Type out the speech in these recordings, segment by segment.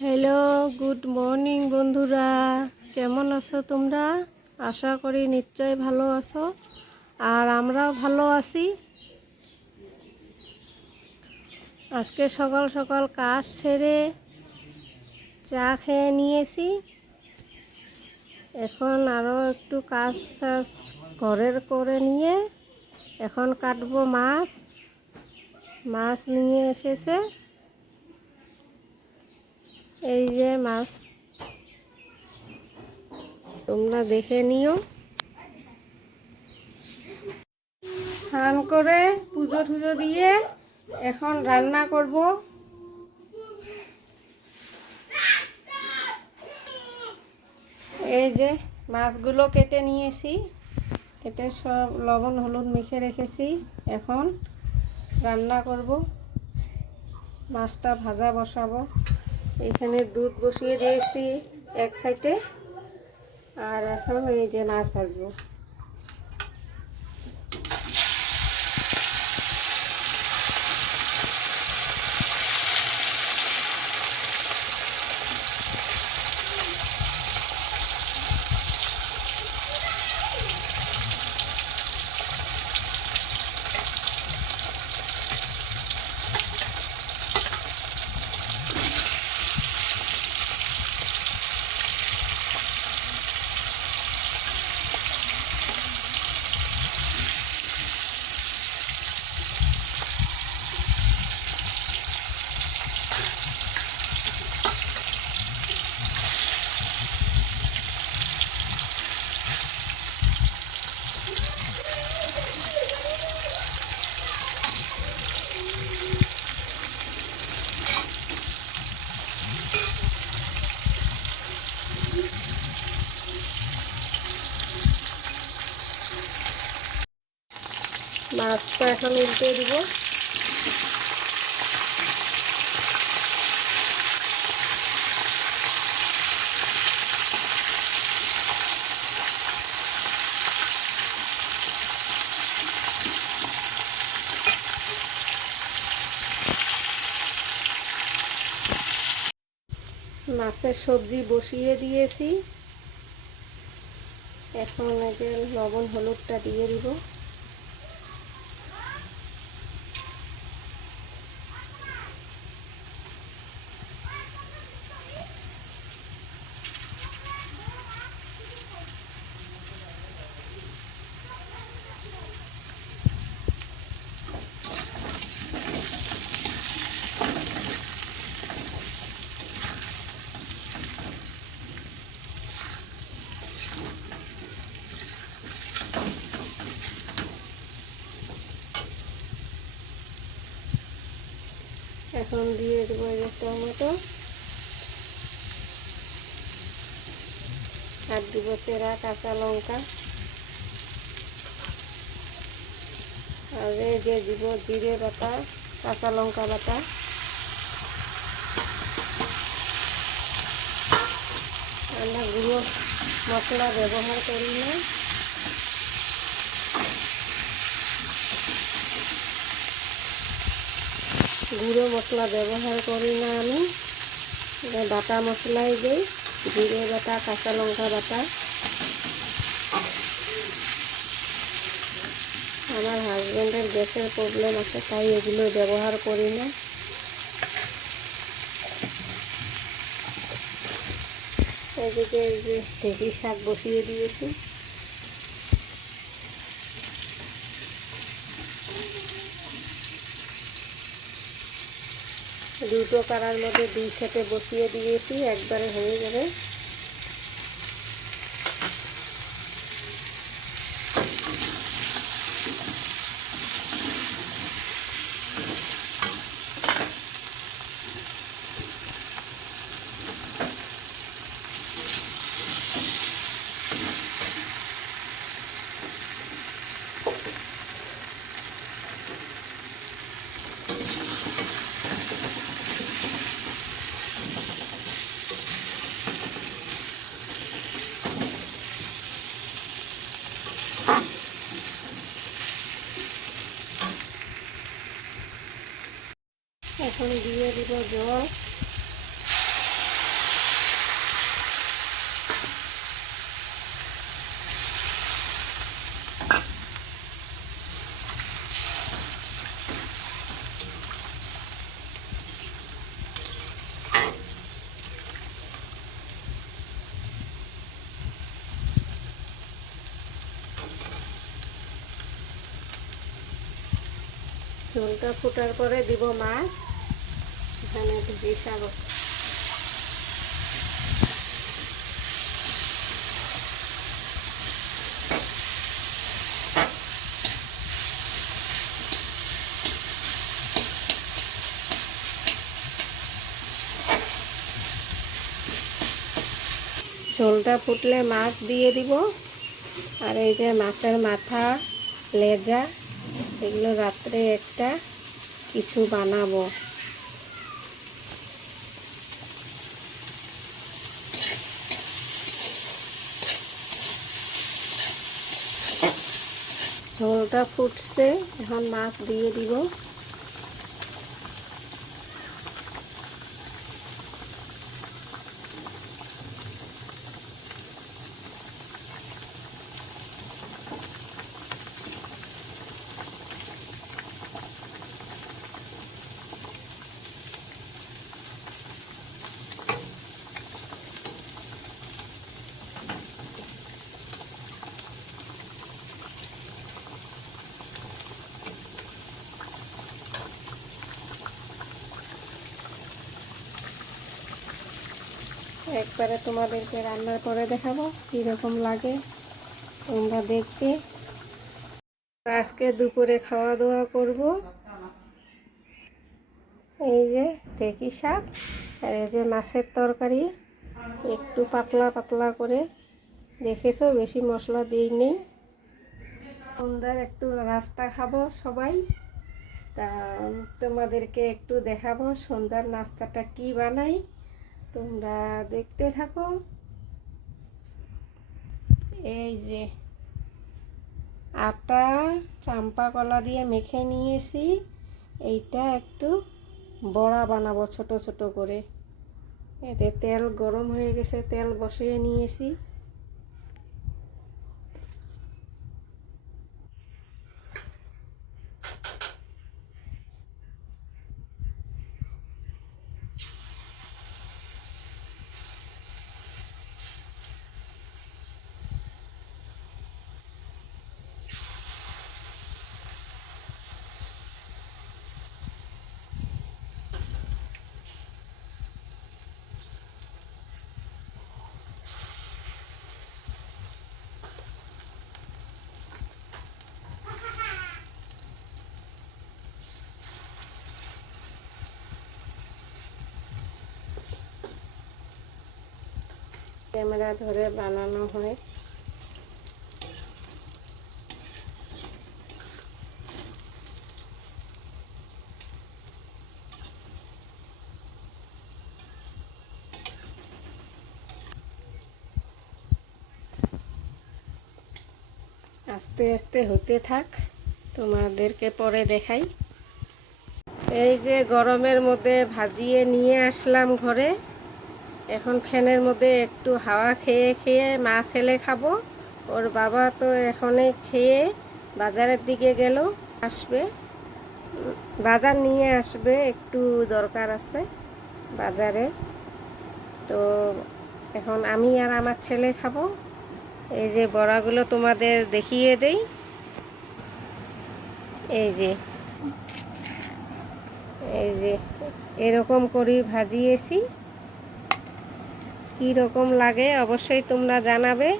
Hello, good morning বন্ধুরা। কেমন আছো তোমরা? আশা করি নিশ্চয় ভালো আছো, আর আমরাও ভালো আছি। আজকে সকাল সকাল কাজ সেরে চা খেয়ে নিয়েছি। এখন আরও একটু কাজ ঘরের করে নিয়ে এখন কাটবো মাছ। মাছ নিয়ে এসেছে, এই যে মাছ, তোমরা দেখে নিও। স্নান করে পুজো টুজো দিয়ে এখন রান্না করব। এই যে মাছগুলো কেটে নিয়েছি, কেটে সব লবণ হলুদ মেখে রেখেছি। এখন রান্না করব, মাছটা ভাজা বসাবো। এখানে দুধ বসিয়ে দিয়েছি এক সাইডে, আর এখন এই যে মাছ ভাজবো। মাছটা এখন উল্টে দিব। মাছের সবজি বসিয়ে দিয়েছি, এখন এই যে লবণ হলুদটা দিয়ে দিব। এখন দিয়ে দেবো এই যে টমেটো, আর দিব চেরা কাঁচা লঙ্কা, আর এই যে দিব জিরে বাটা, কাঁচা লঙ্কা বাটা। আমরা গুঁড়ো মশলা ব্যবহার করি না, গুঁড়ো মশলা ব্যবহার করি না আমি, বাটা মশলাই দিই, জিরে বাটা, কাঁচা লঙ্কা বাটা। আমার হাজব্যান্ডের গ্যাসের প্রবলেম আছে, তাই এগুলো ব্যবহার করি না। এদিকে এই যে ঢেঁকি শাক বসিয়ে দিয়েছি। দুটো কারার মধ্যে দুই সেটে বসিয়ে দিয়েছি, একবারে হয়ে যাবে। এখন দিয়ে দিব জল। ঝোলটা ফোটার পরে দিব মাছ, এখানে ভিজাবো। ঝোলটা ফুটলে মাছ দিয়ে দিব। আর এই যে মাছের মাথা, লেজা, এগুলো রাত্রে একটা কিছু বানাবো। ঝোলটা ফুটছে, এখন মাছ দিয়ে দিব। একবারে তোমাদেরকে রান্নার পরে দেখাবো কীরকম লাগে, তোমরা দেখবে। আজকে দুপুরে খাওয়া দাওয়া করব এই যে ঢেঁকি শাক আর এই যে মাছের তরকারি, একটু পাতলা পাতলা করে, দেখেছো বেশি মশলা দিই নেই। সন্ধ্যার একটু নাস্তা খাবো সবাই, তা তোমাদেরকে একটু দেখাবো সন্ধ্যার নাস্তাটা কি বানাই, তোমরা দেখতে থাকো। এই যে আটা চাম্পা কলা দিয়ে মেখে নিয়েছি, এইটা একটু বড়া বানাবো ছোট ছোট করে। এতে তেল গরম হয়ে গেছে, তেল বসিয়ে নিয়েছি। ক্যামেরা ধরে বানানো হয়। আস্তে আস্তে হতে থাক, তোমাদেরকে পরে দেখাই। এই যে গরমের মধ্যে ভাজিয়ে নিয়ে আসলাম ঘরে, এখন ফ্যানের মধ্যে একটু হাওয়া খেয়ে খেয়ে মা ছেলে খাবো। ওর বাবা তো এখনই খেয়ে বাজারের দিকে গেল, আসবে বাজার নিয়ে আসবে, একটু দরকার আছে বাজারে। তো এখন আমি আর আমার ছেলে খাবো। এই যে বড়াগুলো তোমাদের দেখিয়ে দেই, এই যে এরকম করে ভাজিয়েছি। কি রকম লাগে অবশ্যই তোমরা জানাবে।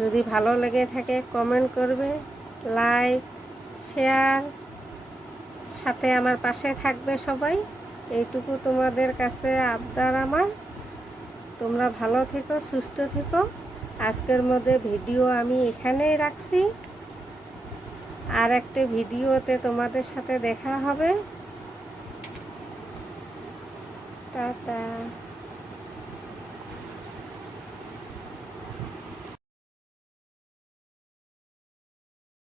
যদি ভালো লেগে থাকে কমেন্ট করবে, লাইক শেয়ার, সাথে আমার পাশে থাকবে সবাই, এইটুকু তোমাদের কাছে আবদার আমার। তোমরা ভালো থেকো, সুস্থ থেকো। আজকের মধ্যে ভিডিও আমি এখানেই রাখছি, আর একটা ভিডিওতে তোমাদের সাথে দেখা হবে। টাটা।